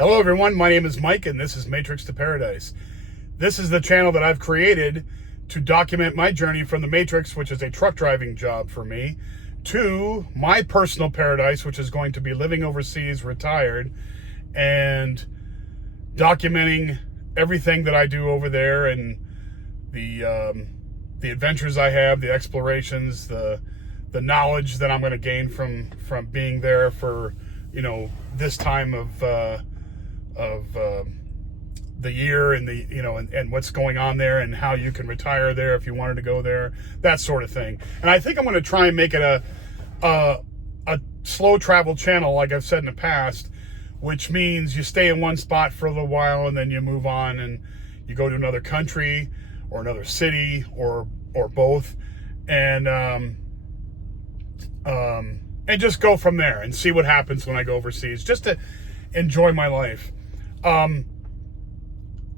Hello everyone, my name is Mike and this is Matrix to Paradise. This is the channel that I've created to document my journey from the Matrix, which is a truck driving job for me, to my personal paradise, which is going to be living overseas, retired, and documenting everything that I do over there and the adventures I have, the explorations, the knowledge that I'm going to gain from being there for, this time of the year and and what's going on there and how you can retire there if you wanted to go there, that sort of thing. And I think I'm going to try and make it a slow travel channel, like I've said in the past, which means you stay in one spot for a little while and then you move on and you go to another country or another city or both, and just go from there and see what happens when I go overseas, just to enjoy my life.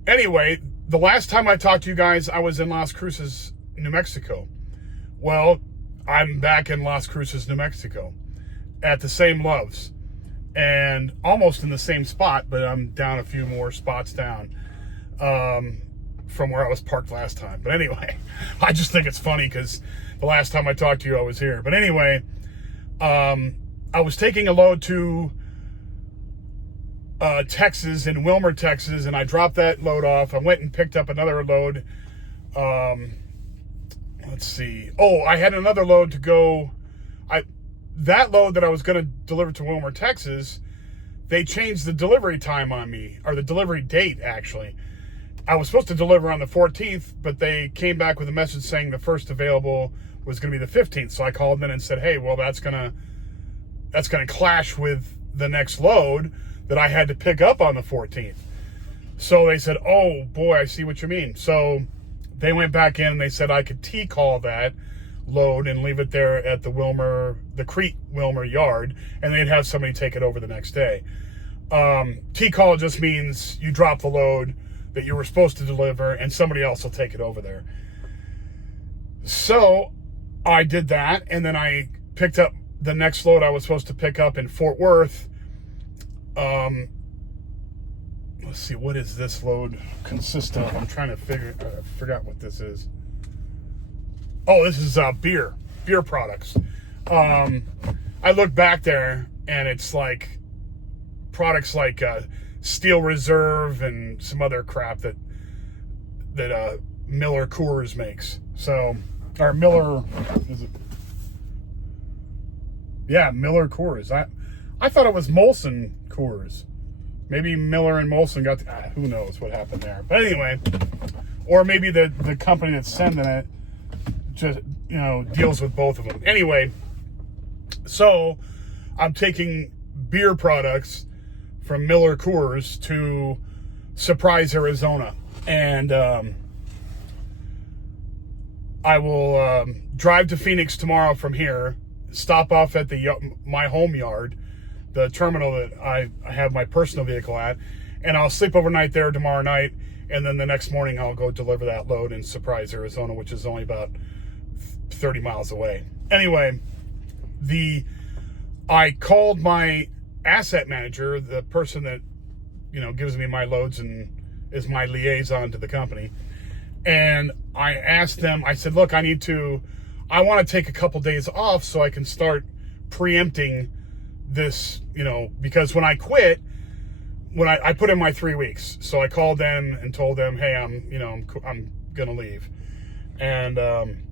Anyway, the last time I talked to you guys, I was in Las Cruces, New Mexico. Well, I'm back in Las Cruces, New Mexico at the same Loves and almost in the same spot, but I'm down a few more spots down from where I was parked last time. But anyway, I just think it's funny because the last time I talked to you, I was here. But anyway, I was taking a load to Texas, in Wilmer, Texas, and I dropped that load off. I went and picked up another load. Let's see. Oh, I had another load to go. That load that I was going to deliver to Wilmer, Texas, they changed the delivery time on me, or the delivery date, actually. I was supposed to deliver on the 14th, but they came back with a message saying the first available was going to be the 15th. So I called them and said, hey, well, that's going to clash with the next load that I had to pick up on the 14th. So they said, oh boy, I see what you mean. So they went back in and they said I could T-call that load and leave it there at the Crete Wilmer yard, and they'd have somebody take it over the next day. T-call just means you drop the load that you were supposed to deliver and somebody else will take it over there. So I did that, and then I picked up the next load I was supposed to pick up in Fort Worth. Let's see, what is this load consist of? I'm trying to I forgot what this is. Oh, this is beer products. I look back there and it's like products like Steel Reserve and some other crap that Miller Coors makes. So, or Miller, is it? Yeah, Miller Coors. I thought it was Molson Coors. Maybe Miller and Molson got who knows what happened there. But anyway, or maybe the company that's sending it just, deals with both of them. Anyway, so I'm taking beer products from Miller Coors to Surprise, Arizona. And I will drive to Phoenix tomorrow from here, stop off at my home yard, the terminal that I have my personal vehicle at, and I'll sleep overnight there tomorrow night, and then the next morning I'll go deliver that load in Surprise, Arizona, which is only about 30 miles away. Anyway, I called my asset manager, the person that, gives me my loads and is my liaison to the company, and I asked them, I said, look, I want to take a couple days off so I can start preempting this, because when I quit, I put in my 3 weeks. So I called them and told them, hey, I'm going to leave. And I'm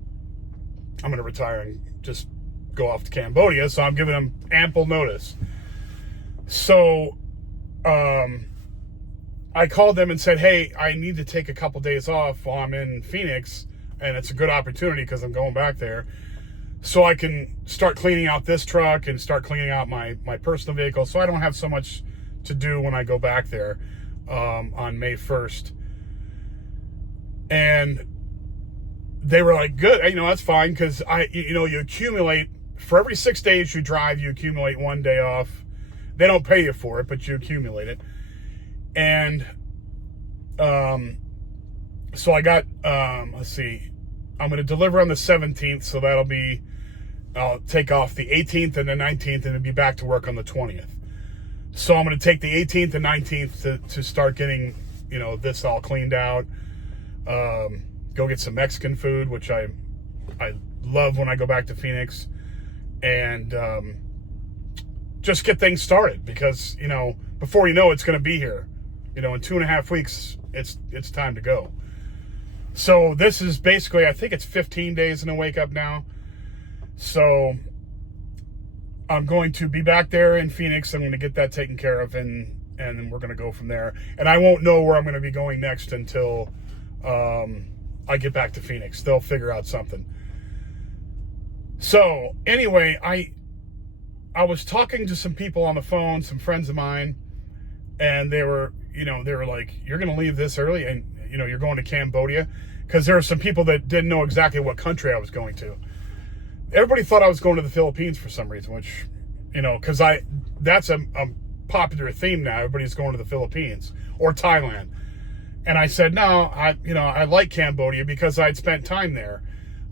going to retire and just go off to Cambodia. So I'm giving them ample notice. So I called them and said, hey, I need to take a couple days off while I'm in Phoenix. And it's a good opportunity because I'm going back there, so I can start cleaning out this truck and start cleaning out my personal vehicle, so I don't have so much to do when I go back there on May 1st. And they were like, good, that's fine, because you accumulate, for every 6 days you drive, you accumulate 1 day off. They don't pay you for it, but you accumulate it. And so I got, let's see, I'm going to deliver on the 17th, so I'll take off the 18th and the 19th and then be back to work on the 20th. So I'm going to take the 18th and 19th to start getting, this all cleaned out. Go get some Mexican food, which I love when I go back to Phoenix, and just get things started because, before you know it's going to be here. In 2.5 weeks, it's time to go. So this is basically, I think it's 15 days in a wake up now. So I'm going to be back there in Phoenix. I'm going to get that taken care of, and then we're going to go from there. And I won't know where I'm going to be going next until I get back to Phoenix. They'll figure out something. So anyway, I was talking to some people on the phone, some friends of mine, and they were like, "You're going to leave this early, and you're going to Cambodia," because there were some people that didn't know exactly what country I was going to. Everybody thought I was going to the Philippines for some reason, which, because that's a popular theme now. Everybody's going to the Philippines or Thailand. And I said, no, I like Cambodia because I'd spent time there.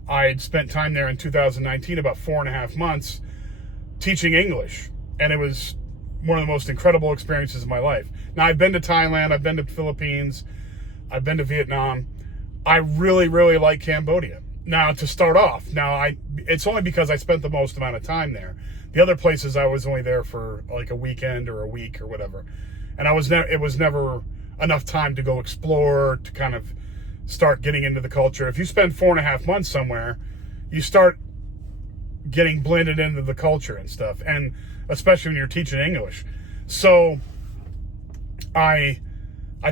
I'd spent time there in 2019, about 4.5 months, teaching English. And it was one of the most incredible experiences of my life. Now, I've been to Thailand, I've been to the Philippines, I've been to Vietnam. I really, really like Cambodia. Now, to start off, it's only because I spent the most amount of time there. The other places I was only there for like a weekend or a week or whatever. And it was never enough time to go explore, to kind of start getting into the culture. If you spend 4.5 months somewhere, you start getting blended into the culture and stuff. And especially when you're teaching English. So I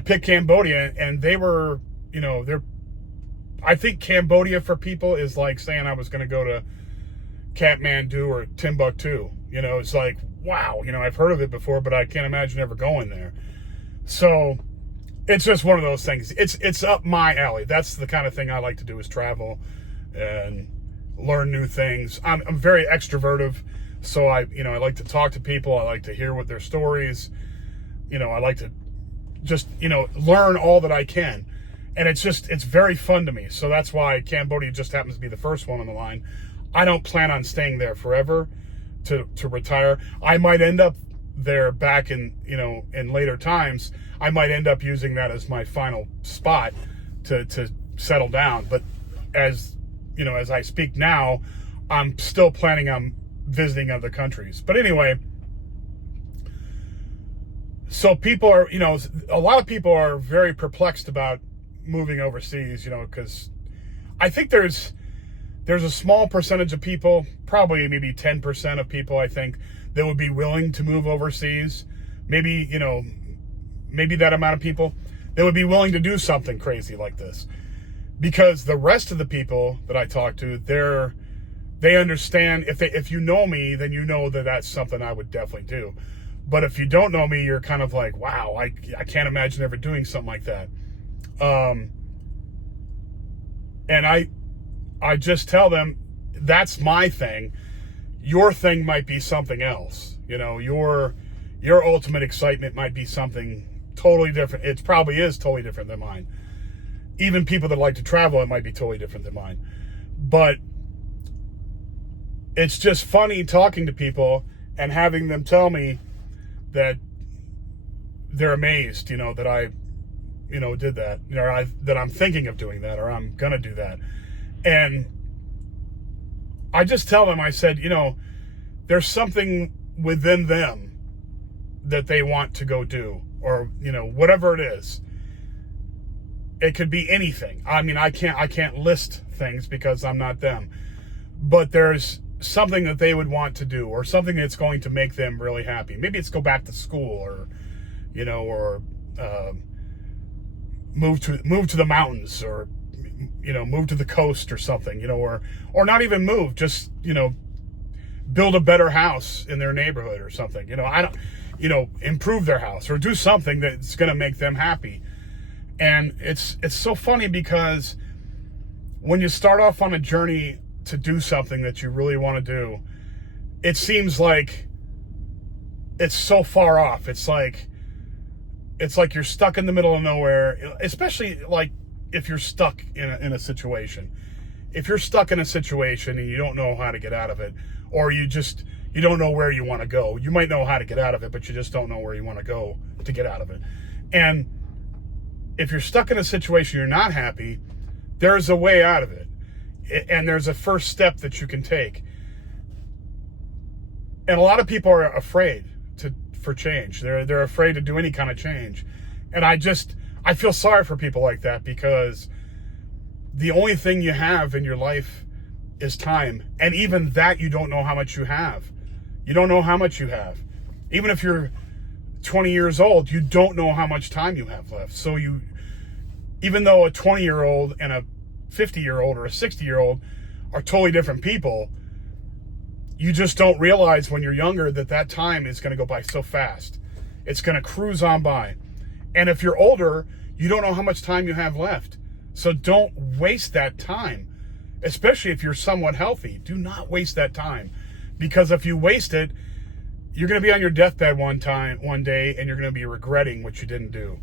picked Cambodia, and they were, I think Cambodia for people is like saying I was going to go to Kathmandu or Timbuktu. It's like, wow, I've heard of it before, but I can't imagine ever going there. So it's just one of those things. It's up my alley. That's the kind of thing I like to do, is travel and learn new things. I'm very extrovertive, so I like to talk to people. I like to hear what their stories. I like to just learn all that I can. And it's very fun to me. So that's why Cambodia just happens to be the first one on the line. I don't plan on staying there forever to retire. I might end up there back in later times. I might end up using that as my final spot to settle down. But as I speak now, I'm still planning on visiting other countries. But anyway, so people are, a lot of people are very perplexed about moving overseas, because I think there's a small percentage of people, probably maybe 10% of people, I think, that would be willing to move overseas. Maybe that amount of people that would be willing to do something crazy like this. Because the rest of the people that I talk to, they understand. If you know me, then you know that that's something I would definitely do. But if you don't know me, you're kind of like, wow, I can't imagine ever doing something like that. And I just tell them, that's my thing. Your thing might be something else. Your ultimate excitement might be something totally different. It probably is totally different than mine. Even people that like to travel, it might be totally different than mine. But it's just funny talking to people and having them tell me that they're amazed, that I, did that, or that I'm thinking of doing that, or I'm going to do that. And I just tell them, I said, there's something within them that they want to go do, or, whatever it is. It could be anything. I mean, I can't list things because I'm not them, but there's something that they would want to do, or something that's going to make them really happy. Maybe it's go back to school, or, or move to the mountains, or, move to the coast or something, or not even move, just, build a better house in their neighborhood or something. Improve their house, or do something that's going to make them happy. And it's so funny because when you start off on a journey to do something that you really want to do, it seems like it's so far off. It's like you're stuck in the middle of nowhere, especially like if you're stuck in a situation. if you're stuck in a situation and you don't know how to get out of it, or you don't know where you want to go, you might know how to get out of it, but you just don't know where you want to go to get out of it. And if you're stuck in a situation you're not happy, there's a way out of it. And there's a first step that you can take. And a lot of people are afraid for change. They're afraid to do any kind of change. And I feel sorry for people like that, because the only thing you have in your life is time. And even that, you don't know how much you have. You don't know how much you have. Even if you're 20 years old, you don't know how much time you have left. So even though a 20-year-old and a 50-year-old or a 60-year-old are totally different people, you just don't realize when you're younger that time is going to go by so fast. It's going to cruise on by. And if you're older, you don't know how much time you have left. So don't waste that time, especially if you're somewhat healthy. Do not waste that time, because if you waste it, you're going to be on your deathbed one day, and you're going to be regretting what you didn't do.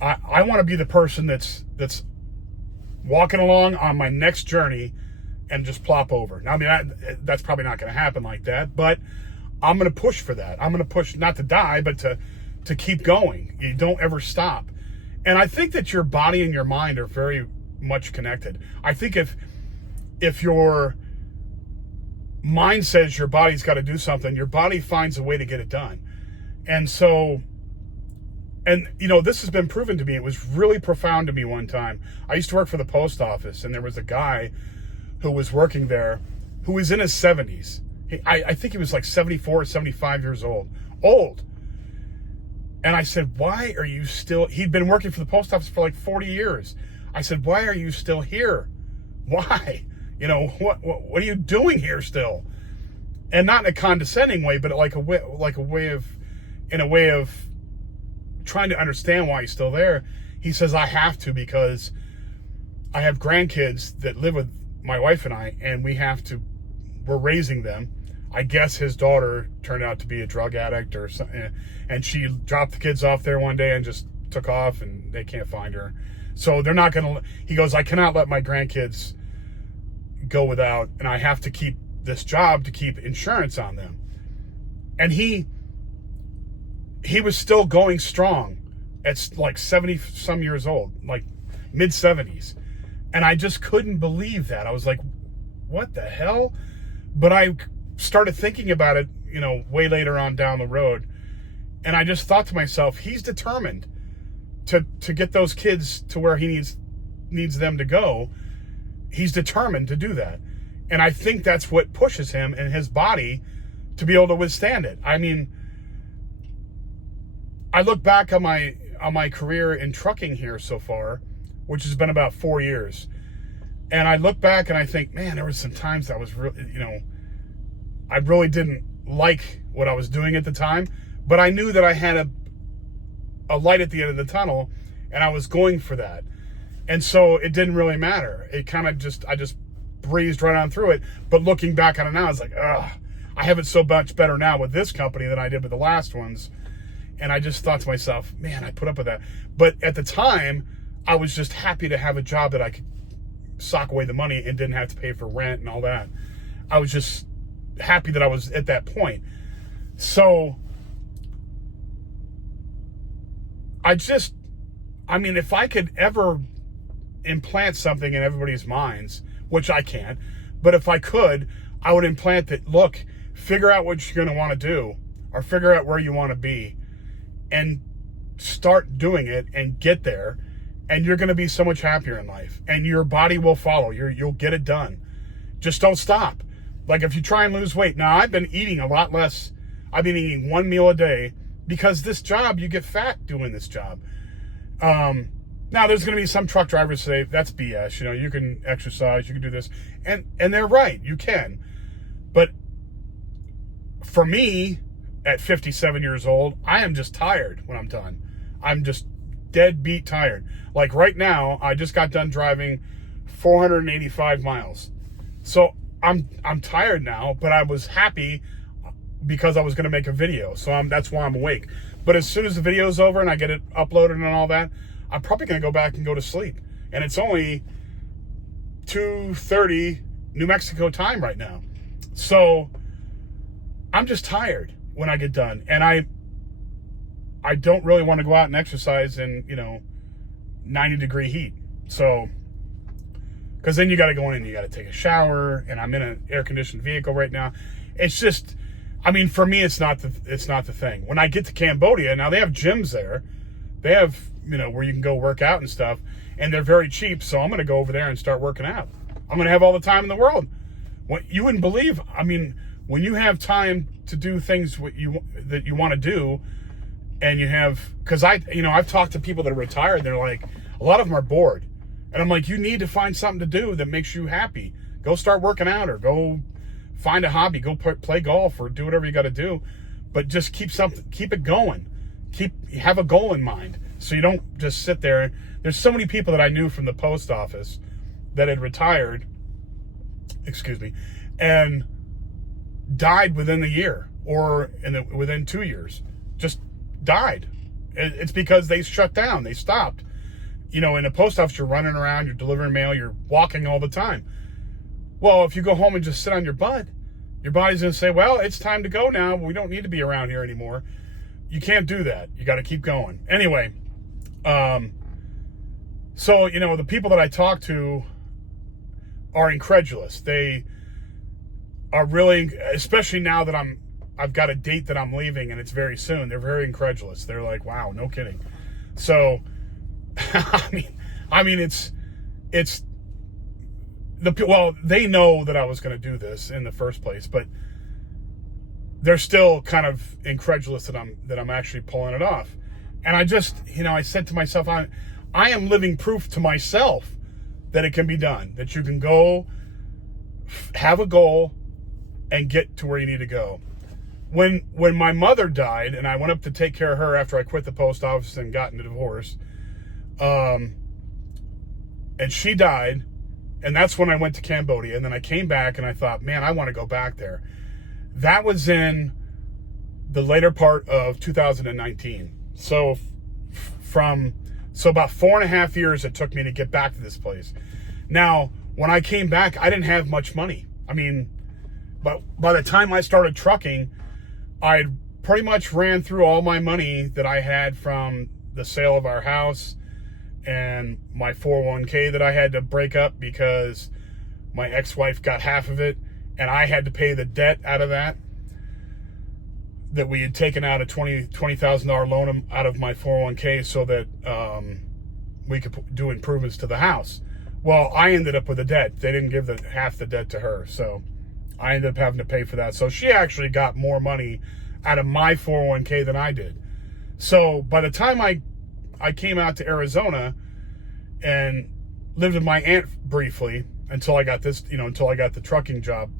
I want to be the person that's walking along on my next journey and just plop over. Now, I mean, that's probably not going to happen like that, but I'm going to push for that. I'm going to push not to die, but to keep going. You don't ever stop. And I think that your body and your mind are very much connected. I think if your mind says your body's got to do something, your body finds a way to get it done. And so, and this has been proven to me. It was really profound to me one time. I used to work for the post office, and there was a guy who was working there who was in his 70s. I think he was like 74 or 75 years old. And I said, why are you still... He'd been working for the post office for like 40 years. I said, why are you still here? Why? What are you doing here still? And not in a condescending way, but in a way of trying to understand why he's still there. He says, I have to, because I have grandkids that live with my wife and I, and we're raising them. I guess his daughter turned out to be a drug addict or something, and she dropped the kids off there one day and just took off, and they can't find her. So they're not going to... He goes, I cannot let my grandkids go without, and I have to keep this job to keep insurance on them. And he was still going strong at like 70 some years old, like mid 70s. And I just couldn't believe that. I was like, what the hell? But I started thinking about it, way later on down the road. And I just thought to myself, he's determined to get those kids to where he needs them to go. He's determined to do that. And I think that's what pushes him and his body to be able to withstand it. I mean, I look back on my career in trucking here so far, which has been about 4 years. And I look back and I think, man, there were some times that was really, I really didn't like what I was doing at the time, but I knew that I had a light at the end of the tunnel, and I was going for that. And so it didn't really matter. It kind of I just breezed right on through it. But looking back on it now, it's like, I have it so much better now with this company than I did with the last ones. And I just thought to myself, man, I put up with that. But at the time, I was just happy to have a job that I could sock away the money and didn't have to pay for rent and all that. I was just happy that I was at that point. So if I could ever implant something in everybody's minds, which I can't, but if I could, I would implant that, look, figure out what you're going to want to do, or figure out where you want to be, and start doing it and get there, and you're going to be so much happier in life, and your body will follow. You'll get it done. Just don't stop. Like if you try and lose weight. Now, I've been eating a lot less. I've been eating one meal a day, because this job, you get fat doing this job. Now, there's going to be some truck drivers say, that's BS. You can exercise, you can do this. And they're right, you can. But for me, at 57 years old, I am just tired when I'm done. I'm just deadbeat tired. Like right now, I just got done driving 485 miles. So I'm tired now, but I was happy because I was going to make a video. So that's why I'm awake. But as soon as the video's over and I get it uploaded and all that, I'm probably going to go back and go to sleep. And it's only 2:30 New Mexico time right now. So I'm just tired when I get done. And I don't really want to go out and exercise in, 90-degree heat. So, because then you got to go in and you got to take a shower, and I'm in an air-conditioned vehicle right now. It's just, for me, it's not the thing. When I get to Cambodia, now they have gyms there. They have, where you can go work out and stuff, and they're very cheap. So I'm going to go over there and start working out. I'm going to have all the time in the world. What you wouldn't believe, when you have time to do things that you want to do, and you have, because I've talked to people that are retired, they're like, a lot of them are bored. And I'm like, you need to find something to do that makes you happy. Go start working out, or go find a hobby, go play golf, or do whatever you got to do. But just keep it going. Have a goal in mind, so you don't just sit there. There's so many people that I knew from the post office that had retired, and died within the year, or within 2 years, just died. It's because they shut down, they stopped. In a post office, you're running around, you're delivering mail, you're walking all the time. Well, if you go home and just sit on your butt, your body's going to say, well, it's time to go now. We don't need to be around here anymore. You can't do that. You got to keep going. Anyway, so, the people that I talk to are incredulous. They are really, especially now that I've got a date that I'm leaving and it's very soon. They're very incredulous. They're like, wow, no kidding. So, they know that I was going to do this in the first place, but they're still kind of incredulous that I'm actually pulling it off. And I just, I said to myself, I am living proof to myself that it can be done, that you can go have a goal and get to where you need to go. When my mother died, and I went up to take care of her after I quit the post office and got in a divorce, and she died, and that's when I went to Cambodia. And then I came back and I thought, man, I want to go back there. That was in the later part of 2019. So about 4.5 years it took me to get back to this place. Now, when I came back, I didn't have much money. But by the time I started trucking, I pretty much ran through all my money that I had from the sale of our house and my 401k that I had to break up because my ex-wife got half of it, and I had to pay the debt out of that we had taken out a $20,000 loan out of my 401k so that we could do improvements to the house. Well, I ended up with a debt. They didn't give half the debt to her, so I ended up having to pay for that. So she actually got more money out of my 401k than I did. So by the time I came out to Arizona and lived with my aunt briefly until I got until I got the trucking job,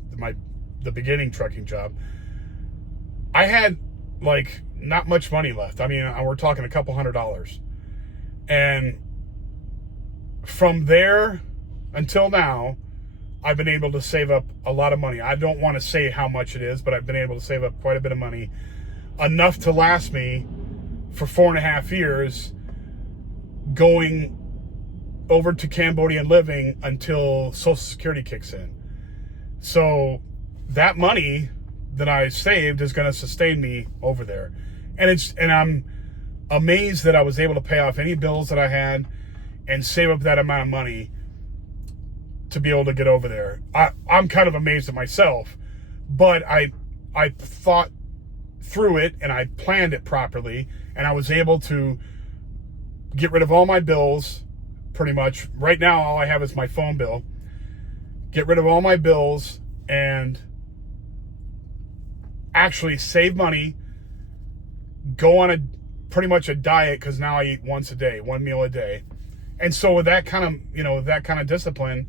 the beginning trucking job, I had not much money left. We're talking a couple $100. And from there until now, I've been able to save up a lot of money. I don't want to say how much it is, but I've been able to save up quite a bit of money, enough to last me for 4.5 years, going over to Cambodia and living until Social Security kicks in. So that money that I saved is going to sustain me over there. And I'm amazed that I was able to pay off any bills that I had and save up that amount of money to be able to get over there. I'm kind of amazed at myself, but I thought through it and I planned it properly, and I was able to get rid of all my bills pretty much. Right now, all I have is my phone bill. Get rid of all my bills and actually save money, go on pretty much a diet, because now I eat once a day, one meal a day. And so with that kind of discipline,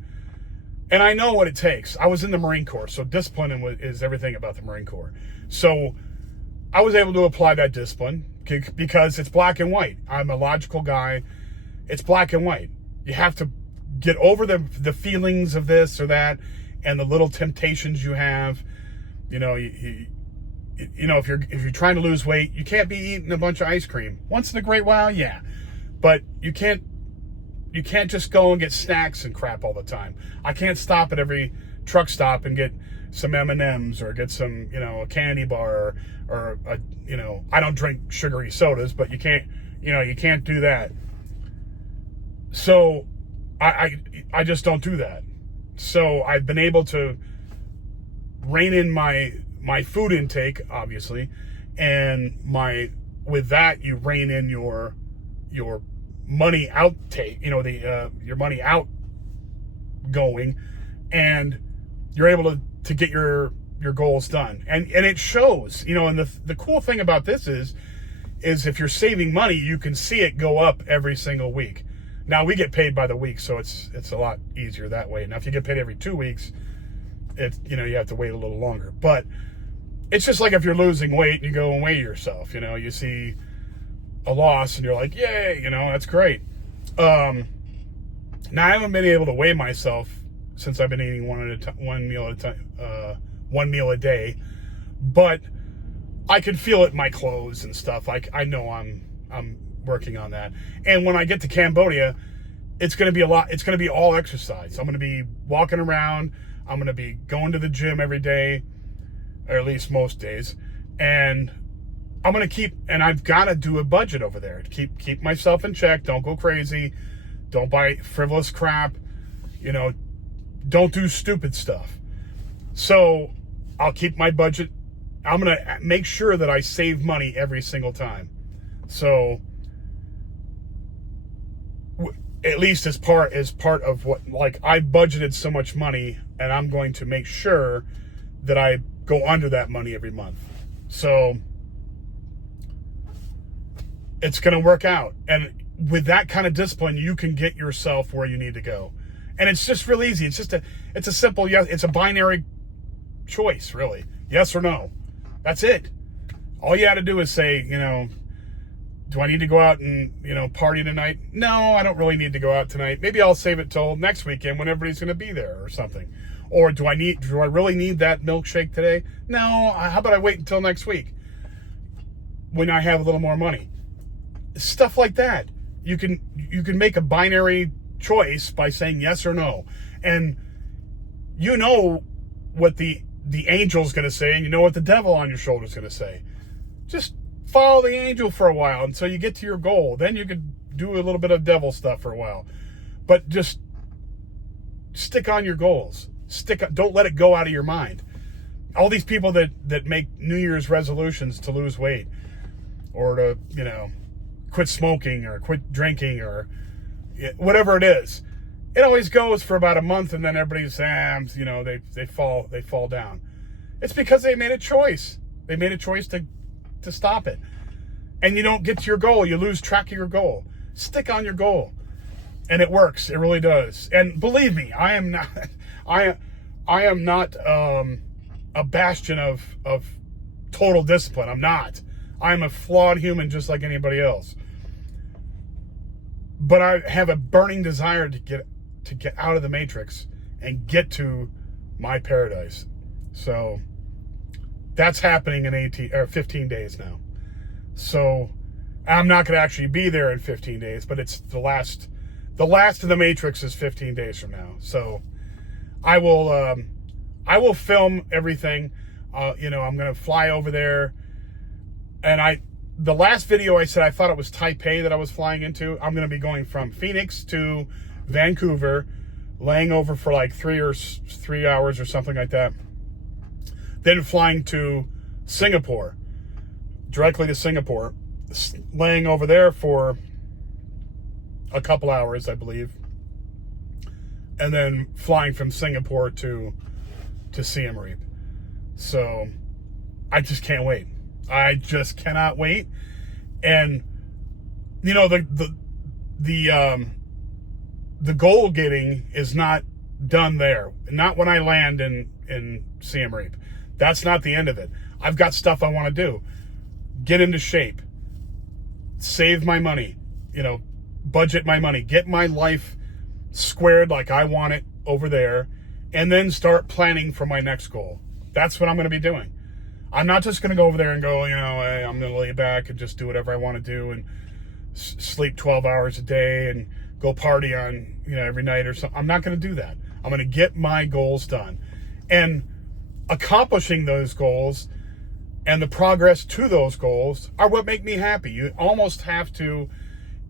and I know what it takes. I was in the Marine Corps, so discipline is everything about the Marine Corps. So I was able to apply that discipline because it's black and white. I'm a logical guy. It's black and white. You have to get over the feelings of this or that and the little temptations you have. If you're trying to lose weight, you can't be eating a bunch of ice cream. Once in a great while, yeah. But you can't you can't just go and get snacks and crap all the time. I can't stop at every truck stop and get some M&Ms or get some, a candy bar or a, I don't drink sugary sodas, but you can't do that. So I just don't do that. So I've been able to rein in my food intake, obviously, and with that you rein in your money outtake, your money outgoing, and you're able to get your goals done. And it shows, and the cool thing about this is if you're saving money, you can see it go up every single week. Now we get paid by the week, so it's a lot easier that way. Now if you get paid every 2 weeks, you have to wait a little longer. But it's just like if you're losing weight and you go and weigh yourself, you see a loss and you're like, yay, that's great. Now I haven't been able to weigh myself since I've been eating one meal a day, but I can feel it in my clothes and stuff. Like I know I'm working on that. And when I get to Cambodia, it's going to be it's going to be all exercise. I'm going to be walking around. I'm going to be going to the gym every day, or at least most days. And I'm going to and I've got to do a budget over there to keep myself in check. Don't go crazy. Don't buy frivolous crap. Don't do stupid stuff. So I'll keep my budget. I'm going to make sure that I save money every single time. So at least as part of what, like, I budgeted so much money, and I'm going to make sure that I go under that money every month. So it's going to work out. And with that kind of discipline, you can get yourself where you need to go. And it's just real easy. It's a simple, yes, it's a binary choice, really. Yes or no. That's it. All you had to do is say, do I need to go out and, party tonight? No, I don't really need to go out tonight. Maybe I'll save it till next weekend when everybody's going to be there or something. Or do I really need that milkshake today? No, how about I wait until next week when I have a little more money? Stuff like that. You can make a binary choice by saying yes or no. And what the angel's going to say, and what the devil on your shoulder is going to say. Just follow the angel for a while until you get to your goal. Then you could do a little bit of devil stuff for a while. But just stick on your goals. Don't let it go out of your mind. All these people that make New Year's resolutions to lose weight or to, quit smoking or quit drinking or whatever it is, it always goes for about a month and then everybody's, they fall down. It's because they made a choice. They made a choice to stop it. And you don't get to your goal. You lose track of your goal. Stick on your goal. And it works. It really does. And believe me, I am not a bastion of total discipline. I'm not. I'm a flawed human just like anybody else. But I have a burning desire to get out of the matrix and get to my paradise. So that's happening in 15 days now. So I'm not going to actually be there in 15 days, but it's the last of the Matrix is 15 days from now. So I will film everything. I'm going to fly over there. And the last video I said I thought it was Taipei that I was flying into. I'm going to be going from Phoenix to Vancouver, laying over for like 3 hours or something like that. Then flying to Singapore, directly to Singapore, laying over there for a couple hours, I believe. And then flying from Singapore to Siem Reap. So I just can't wait. I just cannot wait. And the goal getting is not done there. Not when I land in Siem Reap. That's not the end of it. I've got stuff I want to do. Get into shape. Save my money. Budget my money. Get my life squared like I want it over there. And then start planning for my next goal. That's what I'm going to be doing. I'm not just going to go over there and go, hey, I'm going to lay back and just do whatever I want to do and sleep 12 hours a day and go party on, every night or something. I'm not going to do that. I'm going to get my goals done. And accomplishing those goals and the progress to those goals are what make me happy. You almost have to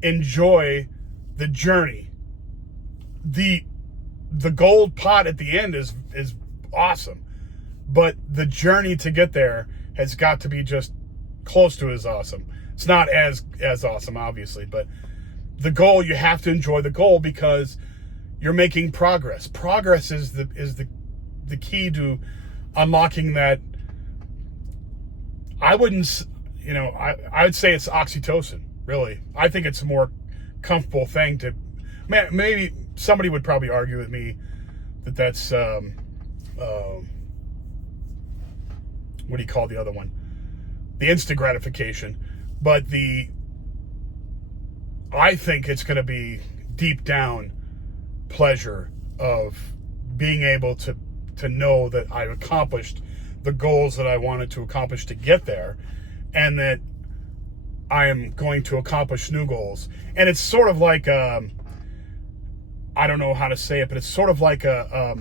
enjoy the journey. The gold pot at the end is awesome, but the journey to get there has got to be just close to as awesome. It's not as awesome, obviously, but the goal, you have to enjoy the goal because you're making progress. Progress is the key to unlocking that. I wouldn't, I would say it's oxytocin, really. I think it's a more comfortable thing to, maybe somebody would probably argue with me that that's, what do you call the other one? The instant gratification. But I think it's going to be deep down pleasure of being able to know that I've accomplished the goals that I wanted to accomplish to get there, and that I am going to accomplish new goals. And it's sort of like, I don't know how to say it, but it's sort of like a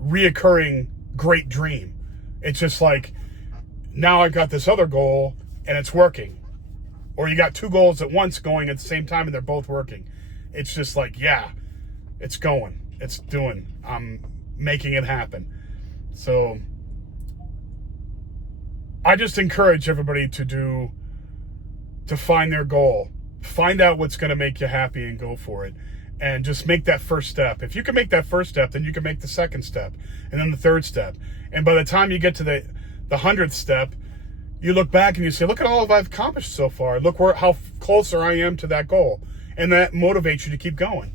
reoccurring great dream. It's just like, now I got this other goal and it's working. Or you got two goals at once going at the same time and they're both working. It's just like, yeah, it's going. It's doing. I'm making it happen. So I just encourage everybody to find their goal. Find out what's going to make you happy and go for it. And just make that first step. If you can make that first step, then you can make the second step and then the third step. And by the time you get to the 100th step, you look back and you say, look at all I've accomplished so far. Look how closer I am to that goal. And that motivates you to keep going,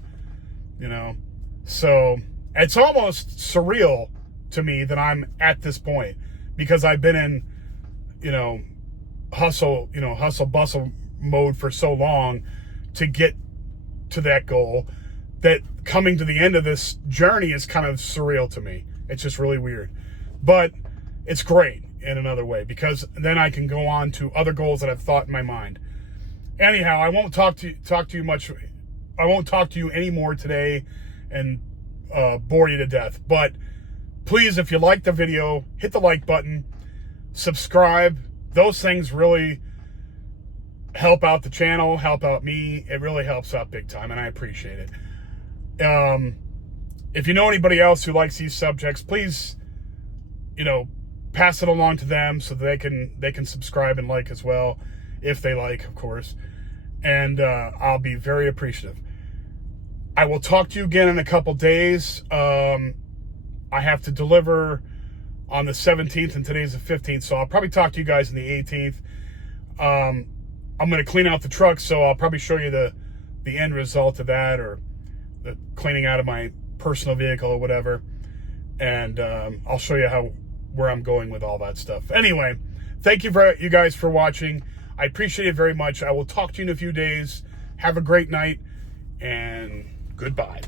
So it's almost surreal to me that I'm at this point, because I've been in, hustle bustle mode for so long to get to that goal, that coming to the end of this journey is kind of surreal to me. It's just really weird, but it's great in another way, because then I can go on to other goals that I've thought in my mind. Anyhow, I won't talk to you much. I won't talk to you anymore today and bore you to death. But please, if you like the video, hit the like button, subscribe. Those things really help out the channel, help out me. It really helps out big time, and I appreciate it. If you know anybody else who likes these subjects, please, pass it along to them so that they can subscribe and like as well, if they like, of course. And I'll be very appreciative. I will talk to you again in a couple days. I have to deliver on the 17th, and today's the 15th, so I'll probably talk to you guys on the 18th. I'm going to clean out the truck, so I'll probably show you the end result of that, or the cleaning out of my personal vehicle or whatever. And I'll show you where I'm going with all that stuff. Anyway, thank you guys for watching. I appreciate it very much. I will talk to you in a few days. Have a great night, and goodbye.